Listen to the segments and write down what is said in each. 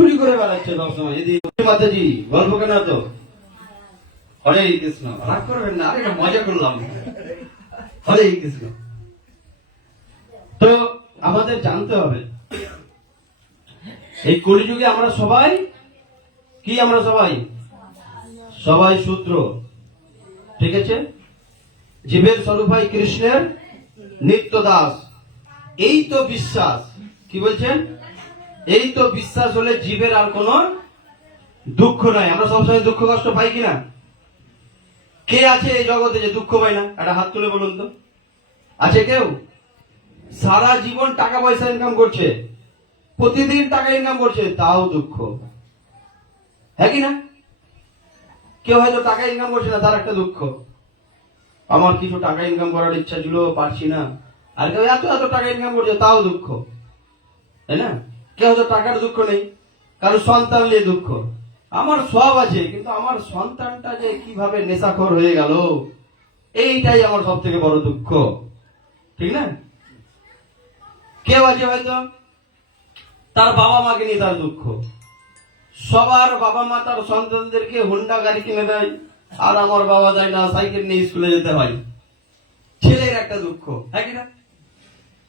চুরি করে বেড়াচ্ছে সবসময়। যদি মাতাজি গল্প কেন তো হরে কৃষ্ণ, রাগ করবেন না, আরে মজা করলাম। হরে কৃষ্ণ। তো আমাদের জানতে হবে এই কলিযুগে আমরা সবাই কি, আমরা সবাই শূদ্র, ঠিক আছে? জীবের স্বরূপাই কৃষ্ণের নিত্য দাস, এই তো বিশ্বাস। কি বলছেন? এই তো বিশ্বাস হলে জীবের আর কোনো দুঃখ নাই। আমরা সবসময় দুঃখ কষ্ট পাই কিনা? কে আছে এই জগতে যে দুঃখ পাই না? একটা হাত তুলে বলুন তো, আছে কেউ? সারা জীবন টাকা পয়সা ইনকাম করছে, প্রতিদিন টাকা ইনকাম করছে, তাও দুঃখ, হ্যাঁ কি না? কেউ হয়তো টাকা ইনকাম করছে না, তার একটা দুঃখ, আমার কিছু টাকা ইনকাম করার ইচ্ছা ছিল, পারছি না। আর কেউ এত এত টাকা ইনকাম করছে, তাও দুঃখ, তাই না? কেউ হয়তো টাকার দুঃখ নেই, কারো সন্তান নিয়ে দুঃখ, আমার সব আছে কিন্তু আমার সন্তানটা যে কিভাবে নেশাখোর হয়ে গেল, এইটাই আমার সব থেকে বড় দুঃখ, ঠিক না? কেউ আছে হয়তো তার বাবা মাকে নিয়ে তার দুঃখ, সবার বাবা মা তার সন্তানদেরকে হোন্ডা গাড়ি কিনে দেয়, আর আমার বাবা যায় না, সাইকেল নিয়ে স্কুলে যেতে হয়। ছেলের একটা দুঃখ, হ্যাঁ কিনা?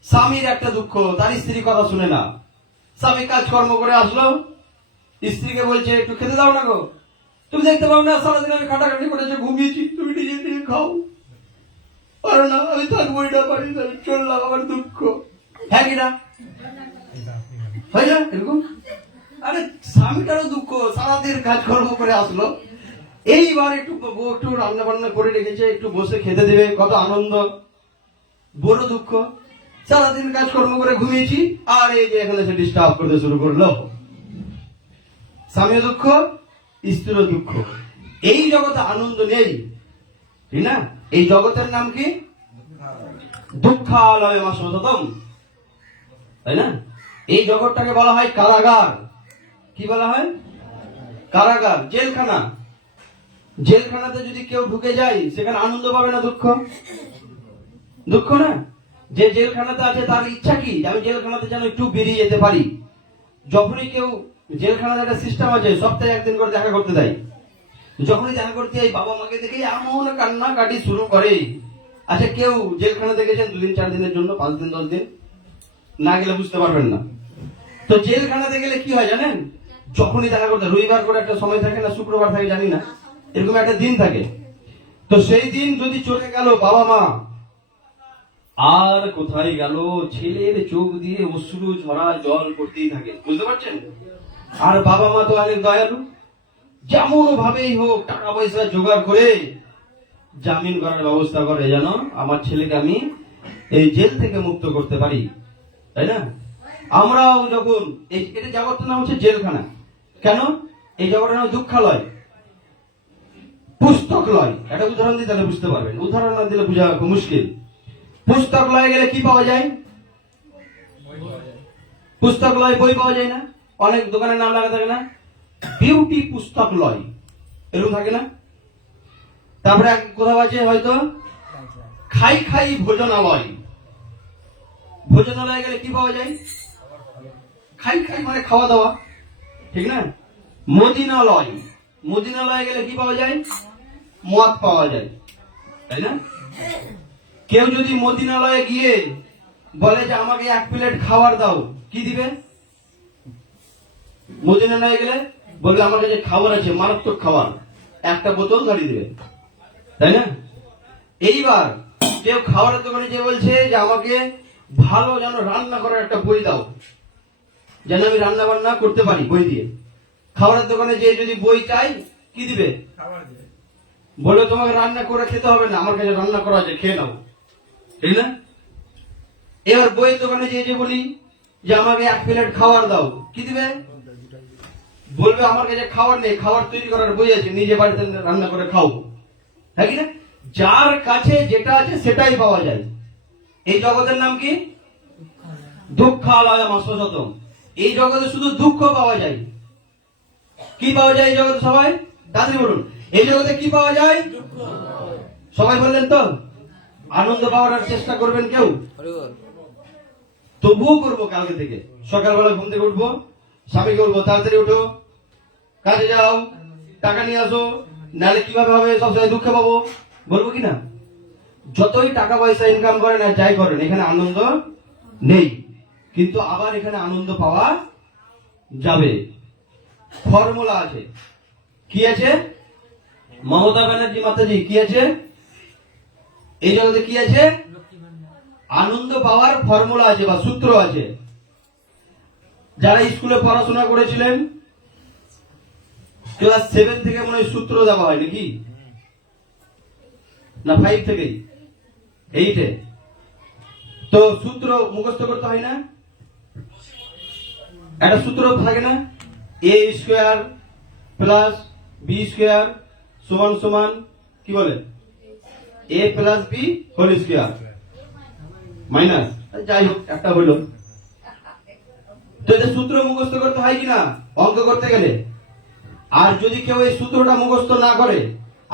স্বামীর একটা দুঃখ, তার স্ত্রী কথা শুনে না। স্বামী কাজকর্ম করে আসলো, স্ত্রীকে বলছে একটু খেতে দাও না গো, তুমি দেখতে পাও না সারাদিন আমি খাটাখাটি করেছে, ঘুমিয়েছি, তুমি নিজে নিজে খাও। পারো না, আমি থাকবো এটা বাড়ি, চললাম, আমার দুঃখ, হ্যাঁ কিনা? হয় না এরকম? আরে স্বামীটারও দুঃখ, সারাদিন কাজকর্ম করে আসলো, এইবার একটু রান্না বান্না করে রেখেছে, একটু বসে খেতে দেবে, কত আনন্দ, বড় দুঃখ। সারাদিন কাজকর্ম করে ঘুমিয়েছি, আর এই যে এখানে সে ডিস্টার্ব করতে শুরু করলো। স্বামীর দুঃখ, স্ত্রীর দুঃখ। এই জগতে আনন্দ নেই, ঠিক না? এই জগতের নাম কি? দুঃখালয় মাসতম, তাই না? এই জগৎটাকে বলা হয় কারাগার। কি বলা হয়? কারাগার, জেলখানা। জেলখানাতে যদি কেউ ঢুকে যায়, সেখানে আনন্দ পাবে না দুঃখ? দুঃখ না? যে জেলখানাতে আছে তার ইচ্ছা কি, আমি জেলখানাতে যেন একটু বেরিয়ে যেতে পারি। যখনই কেউ জেলখানাতে একটা সিস্টেম আছে, সপ্তাহে একদিন করে দেখা করতে দেয়। যখনই দেখা করতে যাই, বাবা মাকে দেখে এমন কান্না কাটি শুরু করে। আচ্ছা, কেউ জেলখানাতে গেছেন 2 দিন 4 দিনের জন্য, 5 দিন 10 দিন, না গেলে বুঝতে পারবেন না। তো জেলখানাতে গেলে কি হয় জানেন? যখনই দেখা করতে, রবিবার করে একটা সময় থাকে না, শুক্রবার থাকে জানি না, এরকম একটা দিন থাকে। তো সেই দিন যদি চলে গেল বাবা মা, আর কোথায় গেল, ছেলের চোখ দিয়ে অশ্রু ঝরা জল পড়তেই থাকে, বুঝতে পারছেন? আর বাবা মা তো অনেক দয়ালু, যেমন ভাবেই হোক টাকা পয়সা জোগাড় করে জামিন করার ব্যবস্থা করে, যেন আমার ছেলেকে আমি এই জেল থেকে মুক্ত করতে পারি, তাই না? আমরাও যখন এটা জগতের নাম হচ্ছে জেলখানা। কেন? এই জগতের নাম দুঃখালয়, পুস্তকালয়। একটা উদাহরণ দিই তাহলে বুঝতে পারবেন, উদাহরণ না দিলে বোঝা মুশকিল। পুস্তকালয়ে গেলে কি পাওয়া যায়? পুস্তকালয় বই পাওয়া যায় না? অনেক দোকানের নাম লাগা থাকে না? বিউটি পুস্তকালয় এরকম থাকে না? তারপরে কোথাও আছে হয়তো খাই খাই ভোজনালয়। ভোজনালয়ে গেলে কি পাওয়া যায়? খাই খাই মানে খাওয়া দাওয়া, ঠিক না? মদিনালয়, মদিনালয়ে গেলে কি পাওয়া যায়? মদ পাওয়া যায়, তাই না? কেউ যদি মদিনালয়ে গিয়ে বলে যে আমাকে 1 প্লেট খাবার দাও, কি দিবে? মদিনালয়ে গেলে বলবে আমার কাছে খাবার আছে, মারাত্মক খাবার, একটা বোতল ধরিয়ে দিবে, তাই না? এইবার কেউ খাবারের দোকানে যে বলছে যে আমাকে ভালো যেন রান্না করার একটা বই দাও, যেন আমি রান্না বান্না করতে পারি বই দিয়ে। খাবারের দোকানে যে যদি বই চাই, কি দিবে? বলে তোমাকে রান্না করে খেতে হবে না, আমার কাছে রান্না করা আছে, খেয়ে নাও, ঠিক না? এবার বইয়ের দোকানে যে বলি যে আমাকে 1 প্লেট খাবার দাও, কি দিবে? বলবে আমার কাছে খাবার নেই, খাবার তৈরি করার বই আছে, নিজে বাড়িতে রান্না করে খাও, তাই কি না? যার কাছে যেটা আছে সেটাই পাওয়া যায়। এই জগতের নাম কি? দুঃখালয় মাসতম। এই জগতে শুধু দুঃখ পাওয়া যায়। কি পাওয়া যায় এই জগতে? সবাই দাদি বলুন, এই জগতে কি পাওয়া যায়? সবাই বললেন তো? আনন্দ পাওয়ার চেষ্টা করবেন কেউ? তবুও করবো কালকে থেকে। সকালবেলা ঘুম থেকে উঠবো, স্বামীকে বলবো তাড়াতাড়ি উঠো, কাজে যাও, টাকা নিয়ে আসো, নাহলে কিভাবে হবে, সবসময় দুঃখে পাবো, বলবো কি না? যতই টাকা পয়সা ইনকাম করেন আর যাই করেন, এখানে আনন্দ নেই। কিন্তু আবার এখানে আনন্দ পাওয়া যাবে। ফর্মুলা আছে। কি আছে? মমতা ব্যানার্জি মাতাজি কি আছে এই জগতে? কি আছে? আনন্দ পাওয়ার ফর্মুলা আছে বা সূত্র আছে। যারা স্কুলে পড়াশোনা করেছিলেন, ক্লাস 7 থেকে মনে হয় সূত্র দেওয়া হয় নাকি, না 5 থেকেই, 8-এ? তো সূত্র মুখস্থ করতে হয় না? একটা সূত্র থাকে না, a square plus b square সমান সমান কি বলে, a plus b whole square minus, যাই হোক একটা হইল। তো এটা সূত্র মুখস্থ করতে হয় কিনা অঙ্ক করতে গেলে? আর যদি কেউ এই সূত্রটা মুখস্থ না করে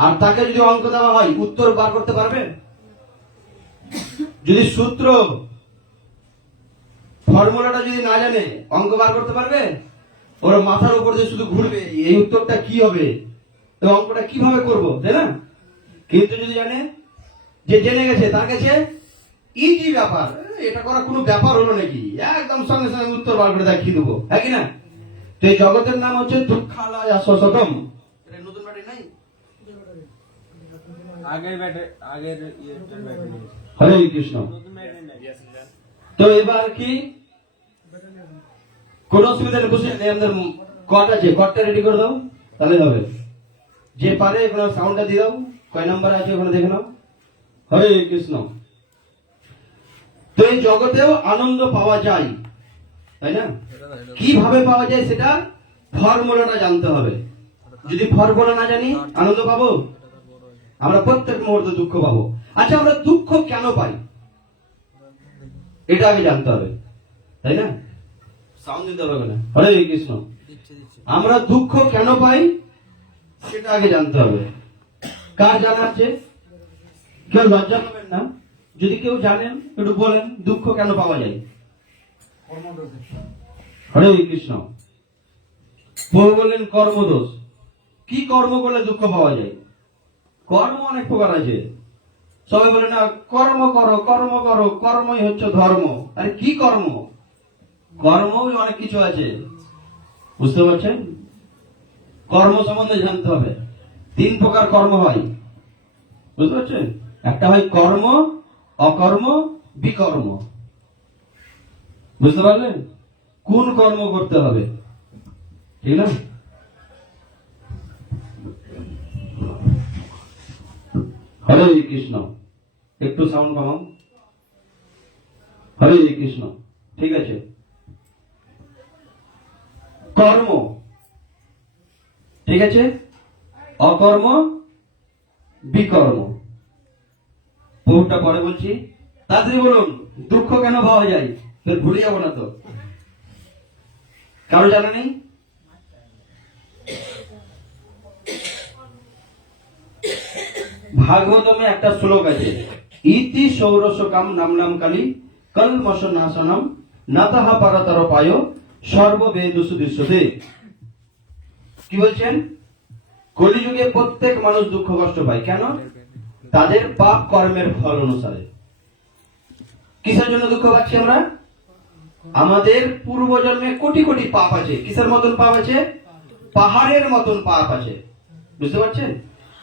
আর তাকে যদি অঙ্ক দেওয়া হয়, উত্তর বার করতে পারবে? যদি সূত্র ফর্মুলাটা যদি না জানে, অঙ্ক বার করতে পারবে? ওর মাথার উপর দিয়ে শুধু ঘুরবে, এই উত্তরটা কি হবে, তো অঙ্কটা কিভাবে করব, তাই না? কিন্তু যদি জানে, যে জেনে গেছে, তার কাছে ইজি ব্যাপার, এটা করা কোনো ব্যাপার হলো নাকি, একদম সঙ্গে সঙ্গে উত্তর বার করে দেখিয়ে দেবো, হ্যাঁ কি না? তো এই জগতের নাম হচ্ছে দুঃখালয় শতম। এটা নতুন ব্যাটারি নাই, আগের হরে কৃষ্ণ। তো এবার কি কোন অসুবিধা নেই, বুঝলেন? আমাদের কট আছে, কটটা রেডি করে দাও, তাহলে হবে। যে পারে ওখানে সাউন্ডটা দিয়ে দাও, কয় নাম্বার আছে ওখানে দেখে নাও। হরে কৃষ্ণ। তো এই জগতেও আনন্দ পাওয়া যায়, তাই না? কিভাবে পাওয়া যায় সেটা ফর্মুলাটা জানতে হবে। যদি ফর্মুলা না জানি, আনন্দ পাবো? আমরা প্রত্যেক মুহূর্তে দুঃখ পাবো। আচ্ছা, আমরা দুঃখ কেন পাই এটা আগে জানতে হবে, তাই না? সাউন্ড দিতে হবে না। হরে কৃষ্ণ। আমরা দুঃখ কেন পাই সেটা আগে জানতে হবে। কার জানা আছে? কেউ লজ্জা পাবেন না, যদি কেউ জানেন একটু বলেন দুঃখ কেন পাওয়া যায়। হরে কৃষ্ণ। প্রভু বললেন কর্মদোষ। কি কর্ম করলে দুঃখ পাওয়া যায়? কর্ম অনেক প্রকার আছে। সবাই বলে না কর্ম করো, কর্ম করো, কর্মই হচ্ছে ধর্ম। আরে কি কর্ম? কর্ম অনেক কিছু আছে, বুঝতে পারছেন? কর্ম সম্বন্ধে জানতে হবে। 3 প্রকার কর্ম হয়, বুঝতে পারছেন? একটা হয় কর্ম, অকর্ম, বিকর্ম। বুঝতে পারলেন? কোন কর্ম করতে হবে, ঠিক না? হরে কৃষ্ণ। একটু সাউন্ড কমাও। হরে কৃষ্ণ। ঠিক আছে। কর্ম, ঠিক আছে, অকর্ম, বিকর্ম। বহুটা পরে বলছি, তাড়াতাড়ি বলুন। দুঃখ কেন পাওয়া যায়? ভুলে যাবো না তো। কারো জানা নেই? ভাগবতমে একটা শ্লোক আছে, ইতি সৌরসকাম নাম নাম কালী কলমশ নাশনম নাতাহা পারতর পায় সর্ববেদসু দৃশ্যতে। কি বলছেন? কলিযুগে প্রত্যেক মানুষ দুঃখ কষ্ট পায়। কেন? তাদের পাপ কর্মের ফল অনুসারে। কিসের জন্য দুঃখ পাচ্ছি আমরা? আমাদের পূর্বজন্মে কোটি কোটি পাপ আছে। কিসের মতন পাপ আছে? পাহাড়ের মতন পাপ আছে, বুঝতে পারছেন?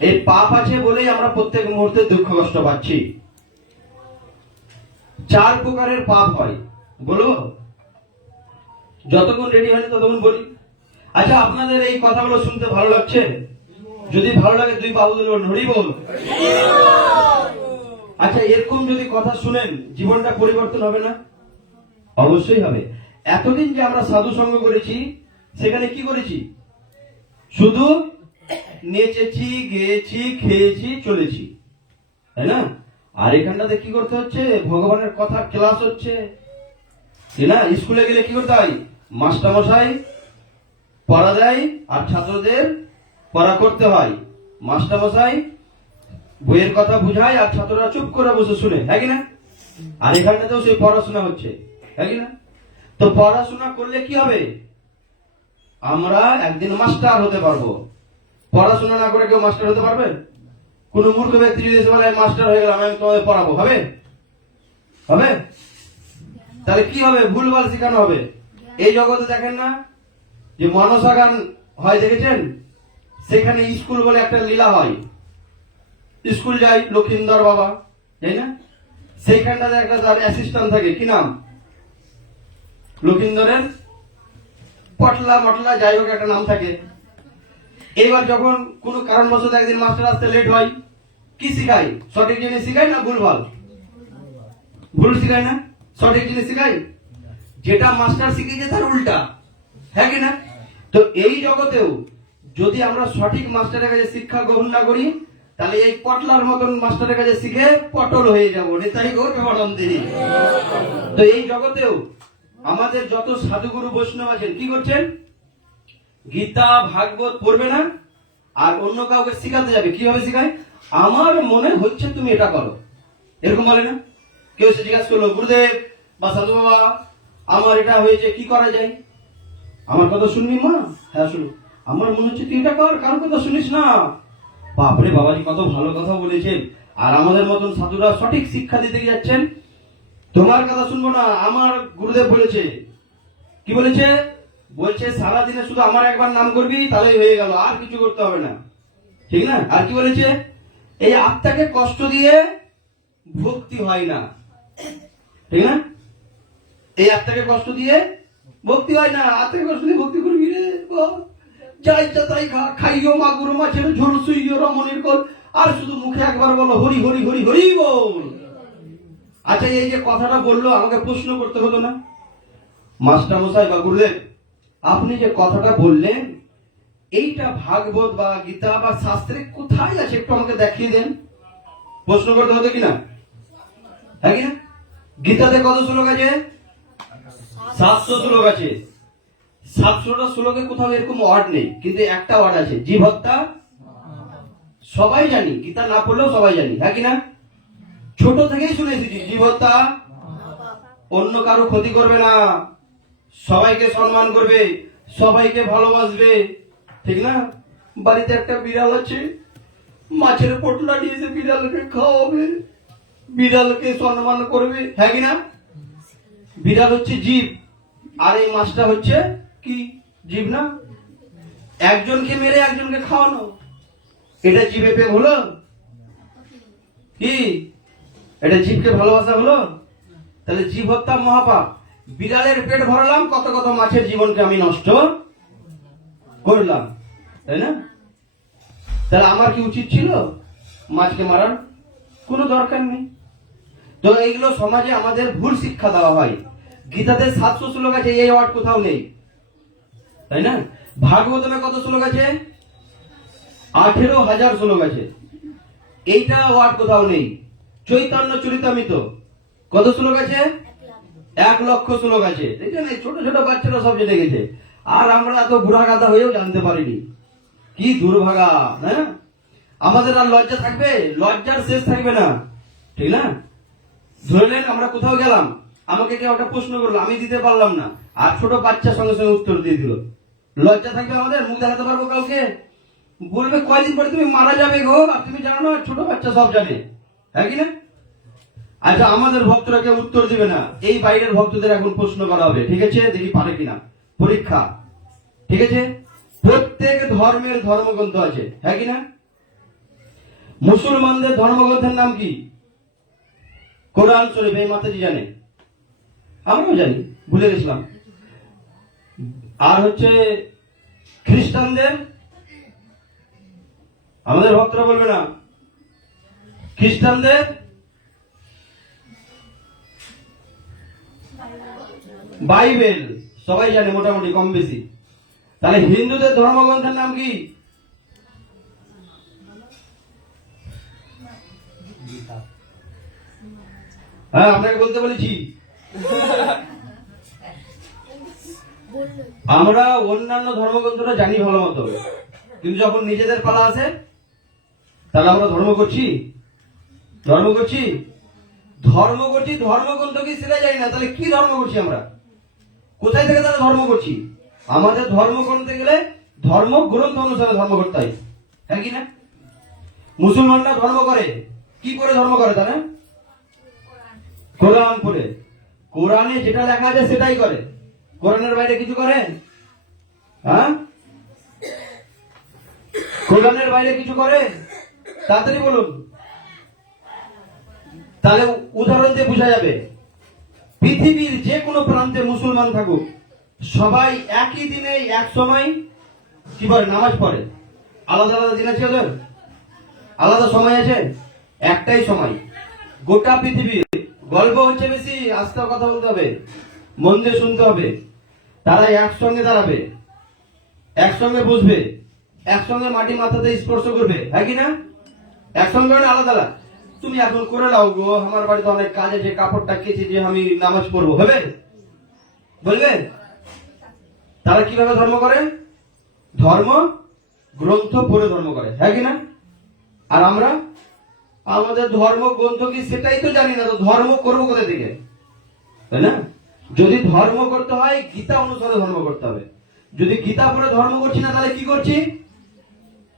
এই পাপ আছে বলেই আমরা প্রত্যেক মুহূর্তে দুঃখ কষ্ট পাচ্ছি। 4 প্রকারের পাপ হয়, বলবো? যতক্ষণ রেডি হয়নি ততক্ষণ বলি। আচ্ছা, আপনাদের এই কথাগুলো শুনতে ভালো লাগছে? যদি ভালো লাগে 2 বাহু তুলে বলুন হরি বল। আচ্ছা, এরকম যদি কথা শুনেন জীবনটা পরিবর্তন হবে না? অবশ্যই হবে। এতদিন যে আমরা সাধু সঙ্গ করেছি, সেখানে কি করেছি? শুধু নেচেছি, গেয়েছি, খেয়েছি, চলেছি, তাই না? আর এখানটাতে কি করতে হচ্ছে? ভগবানের কথা ক্লাস হচ্ছে, তাই না? স্কুলে গেলে কি করতে হয়? মাস্টারমশাই পড়া দেয় আর ছাত্রদের পড়া করতে হয়। মাস্টারমশাই বইয়ের কথা বুঝায় আর ছাত্ররা চুপ করে বসে শুনে, হ্যাঁ কি না? আর এখানটাতেও সেই পড়াশোনা হচ্ছে, হ্যাঁ কি না? তো পড়াশোনা করলে কি হবে? আমরা একদিন মাস্টার হতে পারবো। পড়াশোনা না করে কেউ মাস্টার হতে পারবে? কোন মূর্খ ব্যক্তি যদি এসে বলে মাস্টার হয়ে গেলাম, আমি তোমাদের পড়াবো, হবে? হবে? তাহলে কি হবে? ভুলভাল শেখানো হবে। এই জগতে দেখেন না যে মনসা গান হয়, দেখেছেন? সেখানে স্কুল বলে একটা লীলা হয়। স্কুল যাই লক্ষিন্দর বাবা, তাই না? সেইখানটাতে একটা তার অ্যাসিস্ট্যান্ট থাকে, কি নাম? লক্ষিন্দরের পটলা মটলা যাই হোক একটা নাম থাকে। এবার যখন কোনো কারণবশত একদিন মাস্টার আসতে লেট হয়, কি শিখায়? সঠিক জিনিস শিখায় না ভুলভাল? ভুল শিখায় না, সঠিক জিনিস শিখায়। যেটা মাস্টার শিখিয়েছে তার উল্টা, হ্যাঁ কি না? তো এই জগতেও যদি আমরা সঠিক মাস্টারের কাছে শিক্ষা গ্রহণ না করি, তাহলে এই পটলার মতন মাস্টারের কাছে শিখে পটল হয়ে যাবো। তাই তো এই জগতেও আমাদের যত সাধুগুরু বৈষ্ণব আছেন কি করছেন? গীতা ভাগবত পড়বে না, আর অন্য কাউকে শিখাতে যাবে। কিভাবে শিখায়? আমার মনে হচ্ছে তুমি এটা করো, এরকম বলে না? কেউ সে জিজ্ঞাসা করলো, গুরুদেব বা সাধু বাবা, আমার এটা হয়েছে, কি করা যায়? আমার কথা শুনবি মা? হ্যাঁ শুনো। আমার মনে হচ্ছে তুই এটা কর, কারোর কথা শুনিস না। বাপরে বাবাজি, কত ভালো কথা বলেছেন। আর আমাদের মতন সাধুরা সঠিক শিক্ষা দিতে যাচ্ছেন, তোমার কথা শুনবো না, আমার গুরুদেব বলেছে। কি বলেছে? বলছে সারাদিনে শুধু আমার একবার নাম করবি, তাহলেই হয়ে গেল, আর কিছু করতে হবে না, ঠিক না? আর কি বলেছে? এই আত্মাকে কষ্ট দিয়ে ভক্তি হয় না, ঠিক না? এই আত্মাকে কষ্ট দিয়ে ভক্তি হয় না। আত্মাকে কষ্ট দিয়ে ভক্তি করবি রে, যা ইচ্ছা তাই খা, খাইও মাগুর মাছের ঝোল, সুইও রমণীর কোল, আর শুধু মুখে একবার বলো হরি হরি হরি হরি বল। আচ্ছা, এই যে কথাটা বললো, আমাকে প্রশ্ন করতে হলো না? মাস্টার মশাই বা গুরুদেব, আপনি যে কথাটা বললেন, এইটা ভাগবত বা গীতা বা শাস্ত্রে কোথায় আছে, একটু আমাকে দেখিয়ে দেন। প্রশ্ন করতে হতো কিনা? হ্যাঁ কিনা? গীতাতে কত শ্লোক আছে? 700 শ্লোক আছে। 700টা শ্লোকে কোথাও এরকম ওয়ার্ড নেই, কিন্তু একটা ওয়ার্ড আছে, জীব হত্যা। সবাই জানি, গীতা না পড়লেও সবাই জানি, হ্যাঁ কিনা? ছোট থেকেই শুনে এসেছি, জীব হত্যা, অন্য কারো ক্ষতি করবে না, সবাইকে সম্মান করবে, সবাইকে ভালোবাসবে, ঠিক না? বাড়িতে একটা বিড়াল আছে, মাছের পোটলা নিয়ে এসে বিড়ালকে খাওয়াবে, বিড়ালকে সম্মান করবে, হ্যাঁ কিনা? বিড়াল হচ্ছে জীব, আর এই মাছটা হচ্ছে কি? জীব না? একজনকে মেরে একজনকে খাওয়ানো, এটা জীবে প্রেম হলো কি? এটা জীবকে ভালোবাসা হলো? তাহলে জীব হত্যা মহাপাপ। বিড়ালের পেট ভরালাম, কত কত মাছের জীবনকে আমি নষ্ট করলাম, তাই না? তাহলে আমার কি উচিত ছিল মাছকে মারার? কোনো দরকার নেই। তো এইগুলো সমাজে আমাদের ভুল শিক্ষা দেওয়া হয়। গীতাতে 700 শ্লোক আছে, এই ওয়ার্ড কোথাও নেই, তাই না? ভাগবতমে কত শ্লোক আছে? 18,000 শ্লোক আছে, এইটা ওয়ার্ড কোথাও নেই। চৈতন্য চরিতামৃত কত শ্লোক আছে? 1,00,000 শ্লোক আছে। দেখছেন, এই ছোট ছোট বাচ্চারা সব জেনে গেছে, আর আমরা এত বুড়া গাদা হয়েও জানতে পারিনি। কি দুর্ভাগা, হ্যাঁ? আমাদের আর লজ্জা থাকবে? লজ্জার শেষ থাকবে না, ঠিক না? ধরে নেন আমরা কোথাও গেলাম, আমাকে কেউ একটা প্রশ্ন করলো, আমি দিতে পারলাম না, আর ছোট বাচ্চার সঙ্গে সঙ্গে উত্তর দিয়ে দিল, লজ্জা থাকবে আমাদের? মুখ দেখাতে পারবো কাউকে? বলবে কয়দিন পরে তুমি মারা যাবে গো, আর তুমি জানো না? ছোট বাচ্চা সব জানে, হ্যাঁ কিনা? আচ্ছা, আমাদের ভক্তরা কেউ উত্তর দিবে না, এই বাইরের ভক্তদের এখন প্রশ্ন করা হবে, ঠিক আছে? দেখি পারে কিনা, পরীক্ষা, ঠিক আছে? প্রত্যেক ধর্মের ধর্মগ্রন্থ আছে, হ্যাঁ কিনা? মুসলমানদের ধর্মগ্রন্থের নাম কি? কোরআন শরীফ, এই মাতাজি জানে, আমরাও জানি, ভুলে গেছিলাম। আর হচ্ছে খ্রিস্টানদের, আমাদের ভক্তরা বলবে না, খ্রিস্টানদের বাইবেল, সবাই জানে মোটামুটি কম বেশি। তাহলে হিন্দুদের ধর্মগ্রন্থের নাম কি? হ্যাঁ, আপনাকে বলতে বলেছি। আমরা অন্যান্য ধর্মগ্রন্থটা জানি ভালো মতো, কিন্তু যখন নিজেদের পালা আসে, তাহলে আমরা ধর্ম করছি, ধর্মগ্রন্থ কি শেখা যায় না? তাহলে কি ধর্ম করছি আমরা? কোথায় থেকে তাহলে ধর্ম করছি? আমাদের ধর্ম করতে গেলে ধর্ম গ্রন্থ অনুসারে ধর্ম করতে হয়, হ্যাঁ কি না? মুসলমানরা ধর্ম করে কি করে ধর্ম করে তারা? কোরআন পড়ে। কোরআনে যেটা লেখা আছে সেটাই করে, কোরআনের বাইরে কিছু করে? হ্যাঁ, কোরআনের বাইরে কিছু করে? তাড়াতাড়ি বলুন, তাহলে উদাহরণ দিয়ে বোঝা যাবে। পৃথিবীর যে কোনো প্রান্তে মুসলমান থাকুক, সবাই একই দিনে এক সময় কি বলে নামাজ পড়ে। আলাদা আলাদা দিন আছে ওদের, আলাদা সময় আছে, একটাই সময়। গোটা পৃথিবীর গল্প হচ্ছে বেশি, আস্তে কথা বলতে হবে, মন দিয়ে শুনতে হবে। তারা একসঙ্গে দাঁড়াবে, একসঙ্গে বসবে, একসঙ্গে মাটি মাথাতে স্পর্শ করবে, হ্যাঁ কি না? একসঙ্গে আলাদা আলাদা। তুমি এখন করে নাও গো, আমার বাড়িতে অনেক কাজ আছে, কাপড়টা কেচে যে আমি নামাজ পড়বো, হবে? বলবে? তারা কিভাবে ধর্ম করে? ধর্ম গ্রন্থ পড়ে ধর্ম করে, হ্যাঁ কি না? আর আমরা আমাদের ধর্ম গ্রন্থ কি সেটাই তো জানি না, তো ধর্ম করবো কোথা থেকে, তাই না? যদি ধর্ম করতে হয় গীতা অনুসারে ধর্ম করতে হবে। যদি গীতা পড়ে ধর্ম করছি না, তাহলে কি করছি?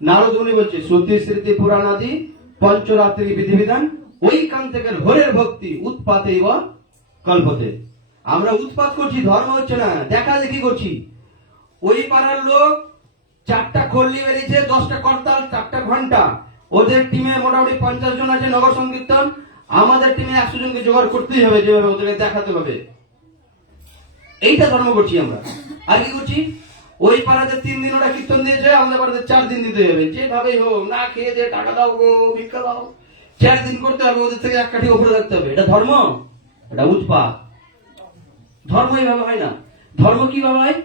নারদ মুনি বলছে শ্রুতি স্মৃতি পুরাণ আদি পঞ্চরাত্রি বিধিবিধান ওই কান থেকে ঘোরের ভক্তি উৎপাতে বা কল্পতে। আমরা উৎপাত করছি, ধর্ম হচ্ছে না, দেখা দেখি করছি। ওই পাড়ার লোক 4টা খল্লি বেরিয়েছে, 10টা করতাল, 4টা ঘন্টা। ওদের টিমে মোটামুটি 50 জন আছে নগর সংকীর্তন, আমাদের টিমে 100 জনকে জোগাড় করতেই হবে, যেভাবে ওদেরকে দেখাতে হবে। এইটা ধর্ম করছি আমরা। আর কি করছি? ওই পাড়াতে 3 দিন ওরা কীর্তন দিয়েছে, আমাদের পাড়াতে 4 দিন দিতে হবে, যেভাবেই হোক, না খেয়ে দিয়ে টাকা দাও গো, ভিক্ষা দাও, 4 দিন করতে হবে, ওদের থেকে এক কাঠি উপরে রাখতে হবে। এটা ধর্ম? এটা উৎপাত। ধর্ম এইভাবে হয় না। ধর্ম কিভাবে হয়?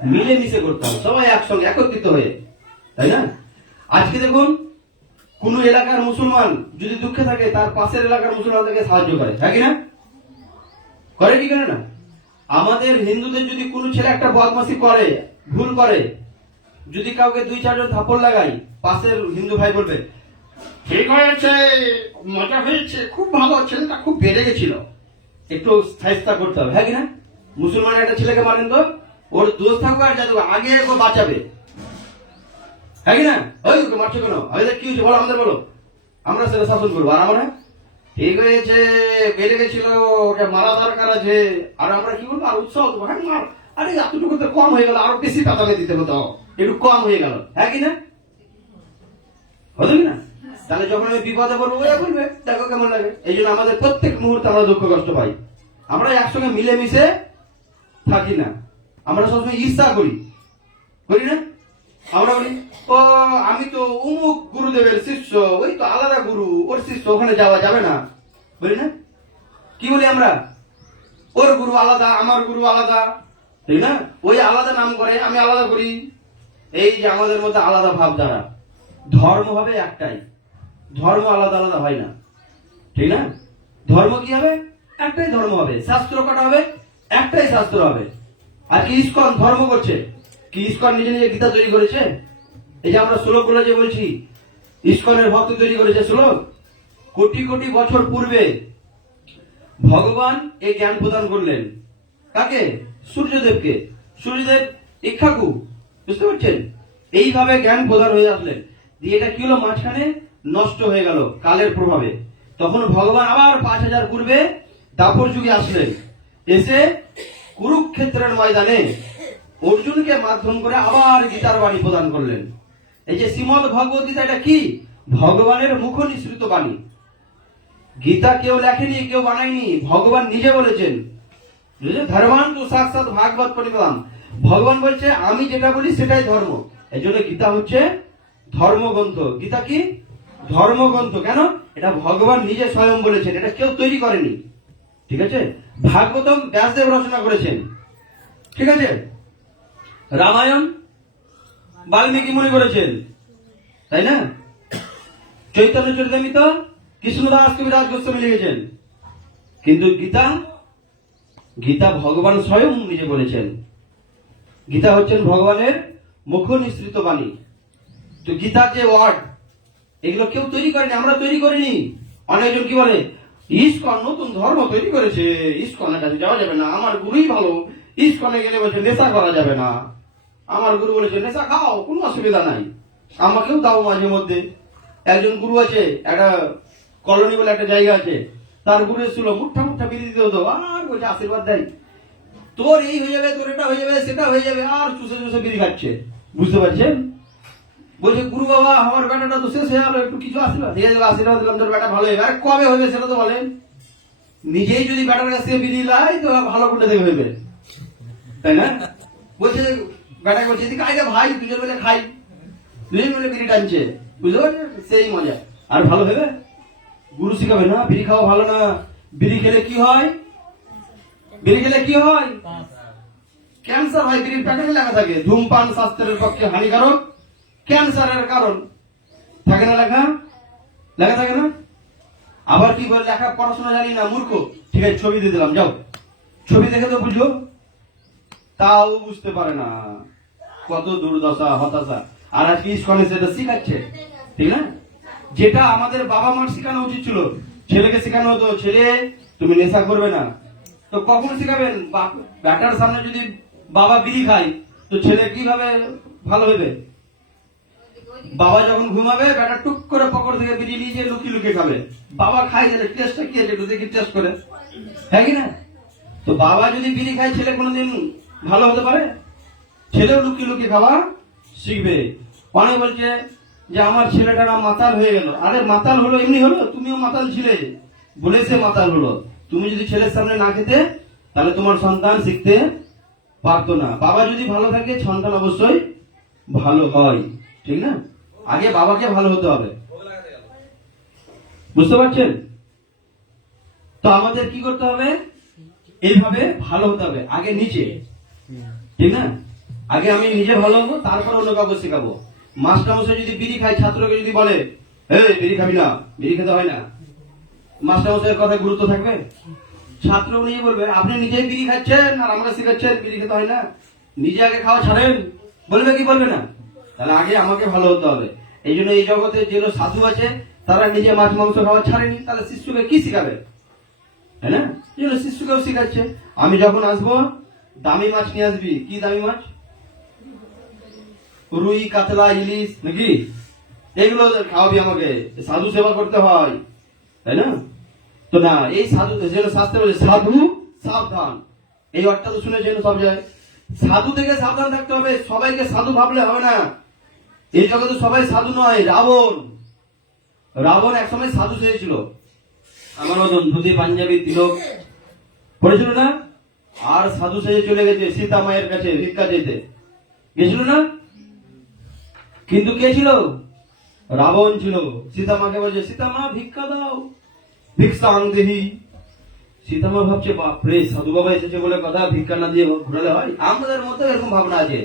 মিলেমিশে করতে হবে, সবাই একসঙ্গে একত্রিত হয়ে, তাই না? আজকে দেখুন, কোন এলাকার মুসলমান যদি দুঃখে থাকে, তার পাশের এলাকার মুসলমানদেরকে সাহায্য করে, হ্যাঁ কি না? করে কি করে না? আমাদের হিন্দুদের যদি কোনো ছেলে একটা বদমাশি করে, ভুল করে, যদি কাউকে 2-4 জন থাপ্পড় লাগাই, পাশের হিন্দু ভাই বলবে ঠিক হয়েছে, মজা হয়েছে, খুব ভালো, ছেলেটা খুব বেড়ে গেছিল, একটু সাহিস্তা করতে হবে, হ্যাঁ কি না? মুসলমান একটা ছেলেকে মারেন তো, ওর দোষ থাকুক আর যা থাকুক, আগে ওকে বাঁচাবে, হ্যাঁ কি না? ওই ওকে মারছো কেন, আমাদের কি হয়েছে বলো, আমাদের বলো, আমরা সেটা শাসন করবো। আর আমরা ঠিক হয়েছে, বেড়ে গেছিল, ওকে মারা দরকার আছে, আর আমরা কি বলবো? আর উৎসাহ দেবো, হ্যাঁ মার, আরে এতটুকু তো কম হয়ে গেল, আরো বেশি পেতালে দিতে হতো, একটু কম হয়ে গেল, হ্যাঁ কি না? হতো কি না? তাহলে যখন আমি বিপদে পড়বো, ওরা বলবে দেখো কেমন লাগে। এই জন্য আমাদের প্রত্যেক মুহূর্তে আমরা দুঃখ কষ্ট পাই, আমরা একসঙ্গে মিলেমিশে থাকি না, আমরা সবসময় ঈর্ষা করি, করি না? আমরা বলি ও আমি তো অমুক গুরুদেবের শিষ্য, ওই তো আলাদা গুরু, ওর শিষ্য, ওখানে যাওয়া যাবে না, বলি না? কি বলি আমরা? ওর গুরু আলাদা, আমার গুরু আলাদা, ঠিক না? ওই আলাদা নাম করে, আমি আলাদা করি। এই যে আমাদের মধ্যে আলাদা ভাবধারা। ধর্ম হবে একটাই, ধর্ম আলাদা আলাদা হয় না, ঠিক না? ধর্ম কি হবে? একটাই ধর্ম হবে। শাস্ত্র কটা হবে? একটাই শাস্ত্র হবে। আর কি ইসকন ধর্ম করছে? কি ইসকন নিজে নিজে গীতা তৈরি করেছে? এই যে আমরা শ্লোক গুলো যে বলছি, ইসকনের ভক্ত তৈরি করেছে শ্লোক। কোটি কোটি বছর পূর্বে ভগবান এই জ্ঞান প্রদান করলেন কাকে? সূর্যদেবকে। সূর্যদেব ইক্ষাকু, বুঝতে পারছেন? এইভাবে জ্ঞান প্রদান হয়ে আসলেন, দিয়ে এটা কি হলো, মাঝখানে নষ্ট হয়ে গেল কালের প্রভাবে। তখন ভগবান আবার 5000 পূর্বে দাপর যুগে আসলেন, এসে কুরুক্ষেত্রের ময়দানে অর্জুনকে মাধ্যম করে আবার গীতার বাণী প্রদান করলেন। এই যে শ্রীমদ ভগবত গীতা, এটা কি? ভগবানের মুখ নিঃসৃত বাণী। গীতা কেউ লেখেনি, কেউ বানায়নি, ভগবান নিজে বলেছেন। ধর্মান তো সাক্ষাৎ ভাগবত পরিমাণ, ভগবান বলছে আমি যেটা বলি সেটাই ধর্ম। এই জন্য গীতা হচ্ছে ধর্মগ্রন্থ। গীতা কি? ধর্মগ্রন্থ। কেন? এটা ভগবান নিজে স্বয়ং বলেছেন, এটা কেউ তৈরি করেনি, ঠিক আছে? ভাগবতম ব্যাসদেব রচনা করেছেন, ঠিক আছে? রামায়ণ বাল্মীকি মুনি করেছেন, তাই না? চৈতন্য চরিতামৃত কৃষ্ণদাস কবিরাজ গোস্বামী লিখেছেন। কিন্তু গীতা, গীতা ভগবান স্বয়ং নিজে বলেছেন। গীতা হচ্ছেন ভগবানের মুখ নিঃসৃত বাণী। তো গীতার যে ওয়ার্ড, এগুলো কেউ তৈরি করেনি, আমরা তৈরি করিনি। অনেকজন কি বলে ইসকন নতুন ধর্ম তৈরি করেছে, ইসকনের কাছে যাওয়া যাবে না, আমার গুরুই ভালো, ইস্কনে গেলে বলছে নেশা করা যাবে না। আমার গুরু বলেছে নেশা খাও, কোনো অসুবিধা নাই, আমাকেও দাও মাঝে মধ্যে। একজন গুরু আছে, একটা কলোনি বলে একটা জায়গা আছে, তার গুরু এসেছিল, মুঠা মুঠা বিড়ি দিতে হতো, আর বলছে আশীর্বাদ দেয়, তোর এই হয়ে যাবে, তোর এটা হয়ে যাবে, সেটা হয়ে যাবে, আর চুষে চুষে বিড়ি খাচ্ছে। বুঝতে পারছেন? বলছে গুরু বাবা আমার বেটাটা তো শেষ হয়ে গেল, একটু কিছু আশীর্বাদ দিয়ে গেল, আশীর্বাদ দিলাম, তোর বেটা ভালো হবে। আর কবে হবে সেটা তো বলেন? নিজেই যদি বেটার কাছ থেকে বিড়ি লাই তো ভালো করে থেকে হইবে, তাই না? বলছে বেটা বলছে এদিকে আগে ভাই, দুজন মিলে খাই, দুজন মিলে বিড়ি টানছে, বুঝতে পারছেন? সেই মজা। আর ভালো হবে? গুরু শিখাবে না বিড়ি খাওয়া ভালো না, বিড়ি খেলে কি হয়? বিড়ি খেলে কি হয়? ক্যান্সার হয়, বিড়ির প্যাকেটে লেখা থাকে ধূমপান স্বাস্থ্যের পক্ষে হানিকারক, ক্যান্সারের কারণ। থাকে না লেখা? লেখা থাকে না? আবার কি বলে লেখা, পড়াশোনা জানি না, মূর্খ। ঠিক আছে, ছবি দিয়ে দিলাম, যাও, ছবি দেখে তো বুঝো, তাও বুঝতে পারে না। কত দুর্দশা, হতাশা। আর আজকে ইস্কনে সেটা শিখাচ্ছে, ঠিক না? যেটা আমাদের বাবা মার শেখানো উচিত ছিল, ছেলেকে শেখানো হতো, ছেলে তুমি নেশা করবে না। তো কখন শেখাবেন? ব্যাটার সামনে যদি বাবা বিড়ি খায় তো ছেলে কিভাবে ভালো হবে? বাবা যখন ঘুমাবে, ব্যাটা টুক করে পকেট থেকে বিড়ি নিয়ে লুকিয়ে লুকিয়ে খাবে। বাবা খায়, গেলে টেস্টটা কি আছে একটু দেখি, টেস্ট করে, হ্যাঁ কি না? তো বাবা যদি বিড়ি খায়, ছেলে কোনোদিন ভালো হতে পারে? ছেলেও লুকিয়ে লুকিয়ে খাওয়া শিখবে। অনেক বলছে যে আমার ছেলেটা না মাতাল হয়ে গেল। আরে মাতাল হলো এমনি হলো? তুমিও মাতাল ছিলে বলে সে মাতাল হলো। তুমি যদি ছেলের সামনে না খেতে, তাহলে তোমার সন্তান শিখতে পারতো না। বাবা যদি ভালো থাকে, সন্তান অবশ্যই ভালো হয়, ঠিক না? আগে বাবাকে ভালো হতে হবে, বুঝতে পারছেন? তো আমাদের কি করতে হবে? এইভাবে ভালো হতে হবে, আগে নিচে, ঠিক না? আগে আমি নিজে ভালো হবো, তারপর অন্য কাউকে শেখাবো। মাস্টার মশাই যদি বিড়ি খায়, ছাত্রকে যদি বলে এই বিড়ি খাবি না, বিড়ি খেতে হয় না, মাস্টার মশাইয়ের কথায় গুরুত্ব থাকবে? ছাত্র নিয়ে বলবে আপনি নিজেই বিড়ি খাচ্ছেন আর আমরা শেখাচ্ছেন বিড়ি খেতে হয় না, নিজে আগে খাওয়া ছাড়েন, বলবে কি বলবে না? তাহলে আগে আমাকে ভালো হতে হবে। এই জন্য এই জগতে যে সাধু আছে, তারা নিজে মাছ মাংস খাওয়া ছাড়েনি, তাহলে শিষ্যকে কি শিখাবে? তাই না? এই জন্য শিষ্যকেও শিখাচ্ছে। আমি যখন আসবো, দামি মাছ নিয়ে আসবি। কি দামি মাছ? রুই, কাতলা, ইলিশ, নাকি? এইগুলো খাওয়াবি আমাকে, সাধু সেবা করতে হয়, তাই না? তো না, এই সাধু শাস্ত্রে বলে সাধু সাবধান, এই অর্থটা তো শুনেছেন সব জায়গায়। সাধু থেকে সাবধান থাকতে হবে, সবাইকে সাধু ভাবলে হবে না। এই জগতে সবাই সাধু নয়। রাবণ একসময় সাধু চেয়েছিল, আমার মতন ধুতি পাঞ্জাবি তিলক পড়েছিল না, আর সাধু সেজে চলে গেছে সীতা মায়ের কাছে ভিক্ষা চাইতে গেছিল না? কিন্তু কে ছিল? রাবণ ছিল। সীতা মাকে বলছে সীতা মা ভিক্ষা দাও, ভিক্ষাং দেহি। সীতা মা ভাবছে বাপরে, সাধু বাবা এসেছে বলে কথা, ভিক্ষা না দিয়ে ঘুরালে হয়? আমাদের মধ্যে এরকম ভাবনা আছে,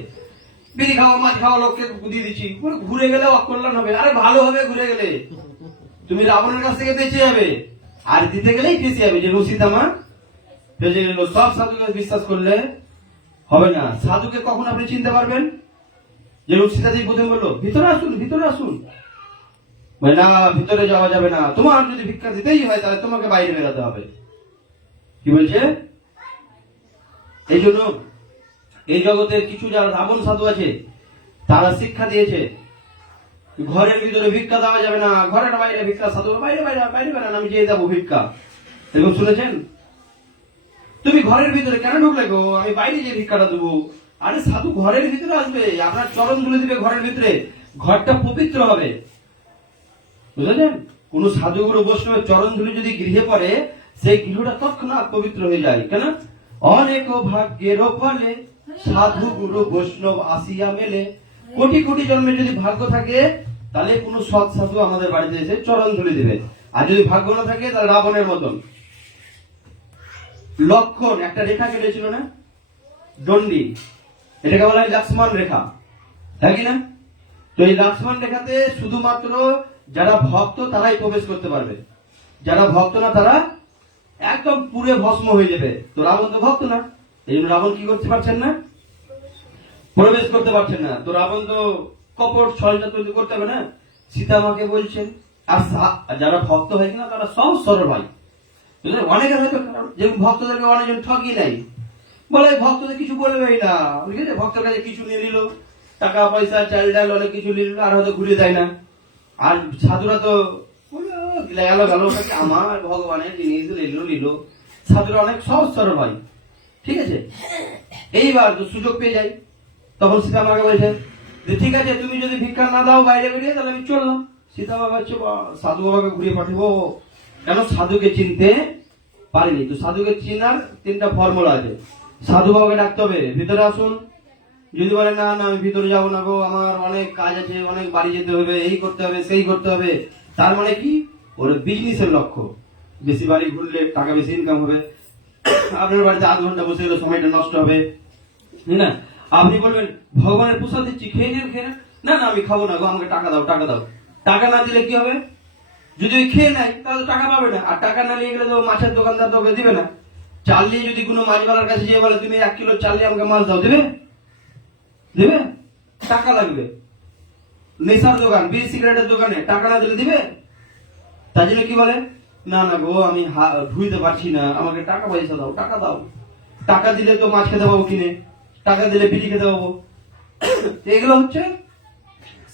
বিড়ি খাওয়া মাছ খাওয়া লোককে দিয়ে দিচ্ছি, ঘুরে গেলে অকল্যাণ হবে। আরে ভালো হবে ঘুরে গেলে, তুমি রাবণের কাছ থেকে বেঁচে যাবে, আর দিতে গেলেই ফেসে যাবে। যে সীতা মা ফেসে গেল। সব সাধুকে বিশ্বাস করলে হবে না। সাধুকে কখন আপনি চিনতে পারবেন? যে সীতাজি প্রথম বললো ভিতরে আসুন, ভিতরে আসুন, না ভিতরে যাওয়া যাবে না, তোমার যদি ভিক্ষা দিতেই হয় তাহলে তোমাকে বাইরে বেরোতে হবে। কি বলছে? এই জন্য এই জগতের কিছু যারা রাবণ সাধু আছে, তারা শিক্ষা দিয়েছে ঘরের ভিতরে ভিক্ষা দেওয়া যাবে না, ঘরের বাইরে ভিক্ষা, সাধু বাইরে বাইরে বাইরে বেরান, আমি যেয়ে দেবো ভিক্ষা। এরকম শুনেছেন? তুমি ঘরের ভিতরে কেন ঢুকলে গো, আমি বাইরে যে ভিক্ষাটা দেবো। আরে সাধু ঘরের ভিতরে আসবে, আপনার চরণ ধুলে দিবে ঘরের ভিতরে, ঘরটা পবিত্র হবে, বুঝলেন? কোন সাধুগুরু বৈষ্ণবের চরণ ধুলে যদি গৃহে পড়ে, সেই গৃহটা তৎক্ষণাৎ পবিত্র হয়ে যায়। কেন? অনেক ভাগ্যের ফলে সাধু গুরু বৈষ্ণব আসিয়া মেলে। কোটি কোটি জন্মে যদি ভাগ্য থাকে, তাহলে কোন সৎ সাধু আমাদের বাড়িতে এসে চরণ ধুলে দিবে। আর যদি ভাগ্য না থাকে, তাহলে রাবণের মতন। লক্ষণ একটা রেখা কেটেছিল না, দণ্ডি, এটাকে বলা হয় লক্ষ্মণ রেখা, তাই কি না? তো এই লক্ষ্মণ রেখাতে শুধুমাত্র যারা ভক্ত তারাই প্রবেশ করতে পারবে, যারা ভক্ত না তারা একদম পুরে ভস্ম হয়ে যাবে। তো রাবণ তো ভক্ত না, এই জন্য রাবণ কি করতে পারছেন না, প্রবেশ করতে পারছেন না। তো রাবণ তো কপট ছলটা তৈরি করতে হবে না। সীতা মাকে বলছেন, আর যারা ভক্ত হয় কিনা তারা সব সরল হয়। অনেকের হয়তো যেমন ভক্তদেরকে অনেকজন ঠকি নাই, বলে ভক্তদের কিছু বলবেই না, বুঝলি, ভক্তের কাছে কিছু নিয়ে নিল, টাকা পয়সা চাল ডাল অনেক কিছু নিল, আর হয়তো ঘুরে দেয় না। আর সাধুরা তো গেল গেল, আমার ভগবানের জিনিস নিল। সাধুরা অনেক সহজ সরল হয়, ঠিক আছে। এইবার তো সুযোগ পেয়ে যাই, তখন সীতা আমাকে বলছে যে ঠিক আছে, তুমি যদি ভিক্ষা না দাও বাইরে বেরিয়ে, তাহলে আমি চললাম। সীতা বাবা হচ্ছে সাধু বাবাকে ঘুরিয়ে পাঠাবো, কেন সাধুকে চিনতে পারিনি। তো সাধুকে চেনার 3টা ফর্মুলা আছে। সাধু বাবাকে ডাকতে হবে, ভিতরে আসুন। যদি বলে না না আমি ভিতরে যাবো না গো, আমার অনেক কাজ আছে, অনেক বাড়ি যেতে হবে, এই করতে হবে সেই করতে হবে, তার মানে কি ওর বিজনেসের লক্ষ্য, বেশি বাড়ি ঘুরলে টাকা বেশি ইনকাম হবে, আপনার বাড়িতে 8 ঘন্টা বসে গেলে সময়টা নষ্ট হবে, না। আপনি বলবেন ভগবানের প্রসাদ দিচ্ছি, খেয়ে নেন খেয়ে নেন, না না আমি খাবো না গো, আমাকে টাকা দাও টাকা দাও। টাকা না দিলে কি হবে? যদি ওই খেয়ে নেয় তাহলে টাকা পাবে না, আর টাকা না নিয়ে গেলে তো মাছের দোকানদার তোকে দিবে না। চাল নিয়ে যদি কোনো মাছওয়ালার কাছে গিয়ে বলে তুমি 1 কিলো চাল নিয়ে আমাকে মাছ দাও, দেবে? দেবে? টাকা লাগবে। নেশার দোকান, বিড়ি সিগারেটের দোকানে টাকা না দিলে দিবে? তার জন্য কি বলে, না না গো আমি ধুইতে পারছি না, আমাকে টাকা পয়সা দাও, টাকা দাও। টাকা দিলে তো মাছ খেতে পাবো কিনে, টাকা দিলে বিড়ি খেতে পাবো। এগুলো হচ্ছে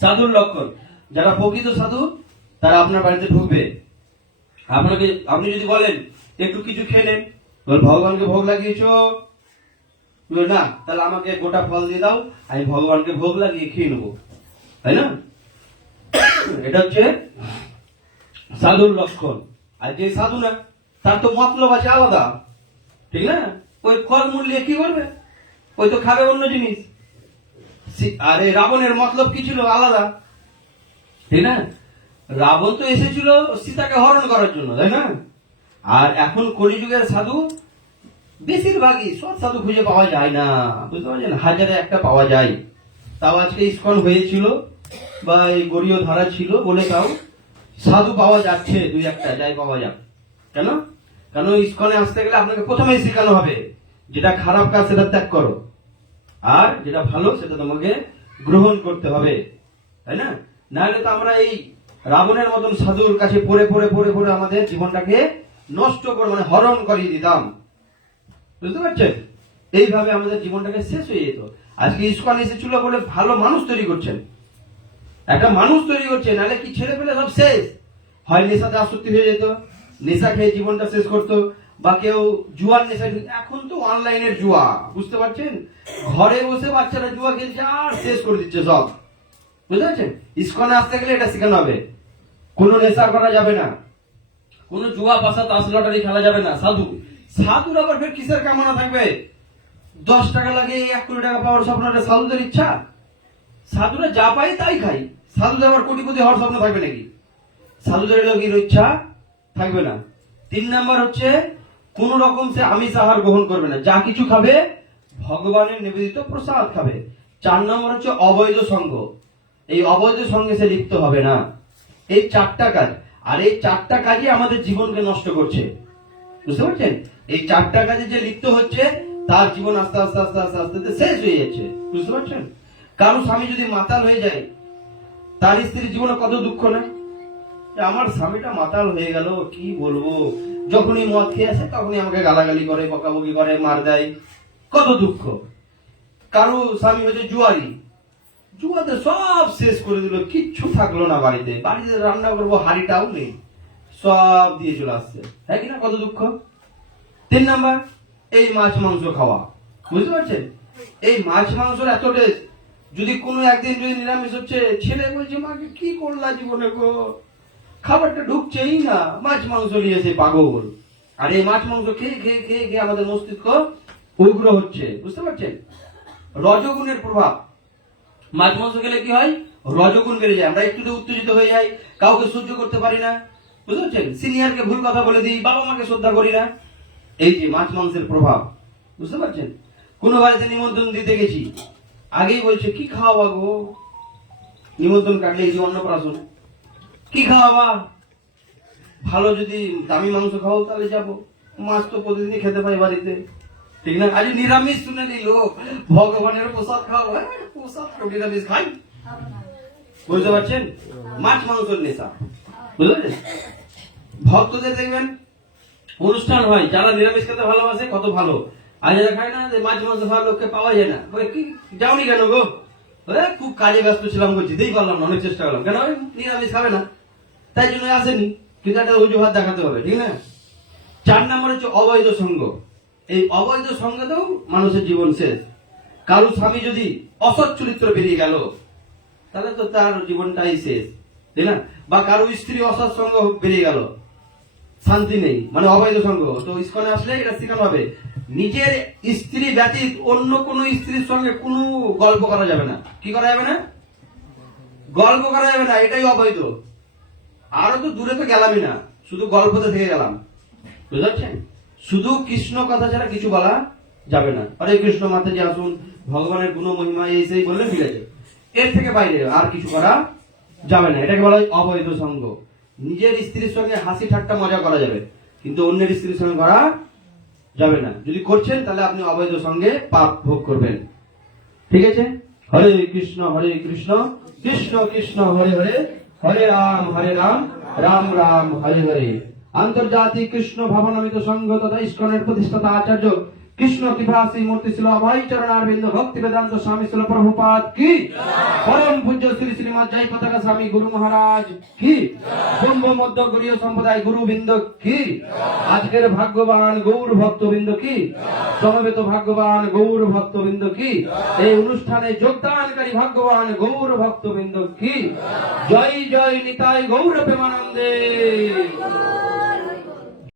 সাধুর লক্ষণ। যারা প্রকৃত সাধু তারা আপনার বাড়িতে ঢুকবে। আপনাকে, আপনি যদি বলেন একটু কিছু খেয়ে নেন, ভগবানকে ভোগ লাগিয়েছো না, তাহলে আমাকে গোটা ফল দিয়ে দাও, আমি ভগবানকে ভোগ লাগিয়ে খেয়ে নেবো, তাই না? এটা হচ্ছে সাধুর লক্ষণ। আর যে সাধু না, তার তো মতলব আছে আলাদা, ঠিক না? ওই ফল মূল নিয়ে কি করবে? ওই তো খাবে অন্য জিনিস। আরে রাবণের মতলব কি ছিল? আলাদা, ঠিক না? রাবণ তো এসেছিল সীতাকে হরণ করার জন্য, তাই না? আর এখন কলিযুগের সাধু বেশিরভাগই সব সাধু খুঁজে পাওয়া যায় না, বুঝতে পারছেন? 1000-এ একটা পাওয়া যায়। তাও আজকে ইস্কন হয়েছিল বা এই গড়ীয় ধারা ছিল বলে তাও সাধু পাওয়া যাচ্ছে, 2-1টা যাই পাওয়া যাক। কেন? কেন ইস্কনে আসতে গেলে আপনাকে প্রথমেই শেখানো হবে যেটা খারাপ কাজ সেটা ত্যাগ করো, আর যেটা ভালো সেটা তোমাকে গ্রহণ করতে হবে, তাই না? নাহলে তো আমরা এই রাবণের মতন সাধুর কাছে পড়ে পড়ে পড়ে পড়ে আমাদের জীবনটাকে নষ্ট করে, মানে হরণ করিয়ে দিতাম, বুঝতে পারছেন? এইভাবে আমাদের জীবনটাকে শেষ হয়ে যেত। আজকে ইস্কন এসেছিল বলে ভালো মানুষ তৈরি করছেন, একটা মানুষ তৈরি করছেন, নাহলে কি ছেড়ে ফেলে সব শেষ। হয় নেশাতে আসক্তি হয়ে যেত, নেশা খেয়ে জীবনটা শেষ করতো, বা কেউ জুয়ার নেশায়। এখন তো অনলাইনের জুয়া, বুঝতে পারছেন? ঘরে বসে বাচ্চারা জুয়া খেলছে আর শেষ করে দিচ্ছে সব, বুঝতে পারছেন? ইস্কনে আসতে গেলে এটা শেখানো হবে, কোনো নেশা করা যাবে না, কোনো জুয়া পাশা তাস লটারি খেলা যাবে না। সাধুর আবার ফের কিসের কামনা থাকবে? 10 টাকা লাগে 1 কোটি টাকা পাওয়ার স্বপ্ন, সাধুদের ইচ্ছা? সাধুরা যা পায় তাই খাই, সাধুদের আবার কোটিপতি হওয়ার স্বপ্ন থাকবে নাকি? সাধুদের লোকের ইচ্ছা থাকবে না। 3 নাম্বার হচ্ছে কোন রকম সে আমিষ আহার গ্রহণ করবে না, যা কিছু খাবে ভগবানের নিবেদিত প্রসাদ খাবে। 4 নম্বর হচ্ছে অবৈধ সঙ্গ, এই অবৈধ সঙ্গে সে লিপ্ত হবে না। এই 4টা কাজ, আর এই 4টা কাজই আমাদের জীবনকে নষ্ট করছে, বুঝতে পারছেন? এই 4টা কাজে যে লিপ্ত হচ্ছে তার জীবন আস্তে আস্তে আস্তে আস্তে আস্তে শেষ হয়ে যাচ্ছে, বুঝতে পারছেন? কারো স্বামী যদি মাতাল হয়ে যায়, তার স্ত্রীর জীবনে কত দুঃখ না, আমার স্বামীটা মাতাল হয়ে গেল, কি বলবো, যখনই মদ খেয়ে আসে তখনই আমাকে গালাগালি করে, বকাবকি করে, মার দেয়, কত দুঃখ। কারো স্বামী হচ্ছে জুয়ারি, জুয়াতে সব শেষ করে দিল, কিচ্ছু থাকলো না বাড়িতে, বাড়িতে রান্না করবো হাড়িটাও নেই, সব দিয়ে চলে আসছে, হ্যাঁ কিনা, কত দুঃখ। 3 নাম্বার এই মাছ মাংস খাওয়া, বুঝতে পারছেন? এই মাছ মাংসের এত টেস্ট, যদি কোনো একদিন যদি নিরামিষ হচ্ছে, ছেলে বলছে মাকে কি করলা জীবনে গো, খাবারটা ঢুকছেই না, মাছ মাংস নিয়েছে পাগল। আর এই মাছ মাংস খেয়ে খেয়ে খেয়ে খেয়ে আমাদের মস্তিষ্ক উগ্র হচ্ছে, বুঝতে পারছেন? রজগুণের প্রভাব, মাছ মাংস খেলে কি হয়? রজগুণ বেড়ে যায়, আমরা একটু উত্তেজিত হয়ে যাই, কাউকে সহ্য করতে পারি না, বুঝতে পারছেন? সিনিয়রকে ভুল কথা বলে দিই, বাবা মাকে শ্রদ্ধা করি না, এই যে মাছ মাংসের প্রভাব, বুঝতে পারছেন? কোনো বাড়িতে নিমন্ত্রণ দিতে গেছি, আগেই বলছে কি খাওয়াবা গো, নিমন্ত্রণ কাটলে এই যে অন্নপ্রাশন, কি খাওয়াবা? ভালো যদি দামি মাংস খাও তাহলে যাবো, মাছ তো প্রতিদিনই খেতে পাই বাড়িতে, ঠিক না? আজ নিরামিষ শুনে নিল, ভগবানের প্রসাদ খাও, প্রসাদ নিরামিষ খাই, বুঝতে পারছেন? মাছ মাংসের নেশা, বুঝতে পারছেন? ভক্তদের দেখবেন অনুষ্ঠান হয়, যারা নিরামিষ খেতে ভালোবাসে কত ভালো, আজ দেখায় না যে মাছ মাংস খাওয়ার লোককে পাওয়া যায় না, বলে কি যাওনি কেন গো? খুব কাজে ব্যস্ত ছিলাম, যেতেই পারলাম না, অনেক চেষ্টা করলাম, কেন নিরামিষ খাবে না, তাই জন্য আসেনি। কিন্তু একটা অজুহাত দেখাতে হবে, ঠিক না? 4 নম্বর হচ্ছে অবৈধ সঙ্গ। এই অবৈধ সঙ্গতেও মানুষের জীবন শেষ। কারো স্বামী যদি অসৎ চরিত্র বেরিয়ে গেল, তাহলে তো তার জীবনটাই শেষ, তাই না? বা কারো স্ত্রী অসৎ সঙ্গ বেরিয়ে গেল, শান্তি নেই, মানে অবৈধ সঙ্গ। তো ইসকনে আসলে এটা শেখানো হবে, নিজের স্ত্রী ব্যতীত অন্য কোন স্ত্রীর সঙ্গে কোনো গল্প করা যাবে না। কি করা যাবে না? গল্প করা যাবে না, এটাই অবৈধ। আরো তো দূরে তো গেলামই না, শুধু গল্পতে থেকে গেলাম, বুঝতে পারছেন? শুধু কৃষ্ণ কথা ছাড়া কিছু বলা যাবে না। হরে কৃষ্ণ মাতাজি আসুন, ভগবানের গুণ মহিমা এই সেই বললে ঠিক আছে, এর থেকে বাইরে আর কিছু করা যাবে না। এটাকে বলা হয় অবৈধ সঙ্গ। নিজের স্ত্রীর সঙ্গে হাসি ঠাট্টা মজা করা যাবে, কিন্তু অন্যের স্ত্রীর সঙ্গে করা যাবে না। যদি করছেন তাহলে আপনি অবৈধ সঙ্গে পাপ ভোগ করবেন, ঠিক আছে? হরে কৃষ্ণ কৃষ্ণ কৃষ্ণ হরে হরে, হরে রাম রাম রাম হরে হরে। আন্তর্জাতিক কৃষ্ণ ভাবনামিত সংঘ তথা ইস্কনের প্রতিষ্ঠাতা আচার্য কৃষ্ণ কৃপাসী মূর্তি ছিল অভয় চরণারবিন্দ ভক্তি বেদান্ত স্বামী ছিল প্রভুপাদ কি, পরম পূজ্য শ্রী শ্রীমৎ জয় পতাকা স্বামী গুরু মহারাজ কি, ব্রহ্ম মধ্য গরীয় সম্প্রদায় গুরুবৃন্দ কি, আজকের ভাগ্যবান গৌর ভক্তবৃন্দ কি, সমবেত ভাগ্যবান গৌর ভক্তবৃন্দ কি, এই অনুষ্ঠানে যোগদানকারী ভাগ্যবান গৌর ভক্তবৃন্দ কি, জয় জয় নিতাই গৌর প্রেমানন্দে।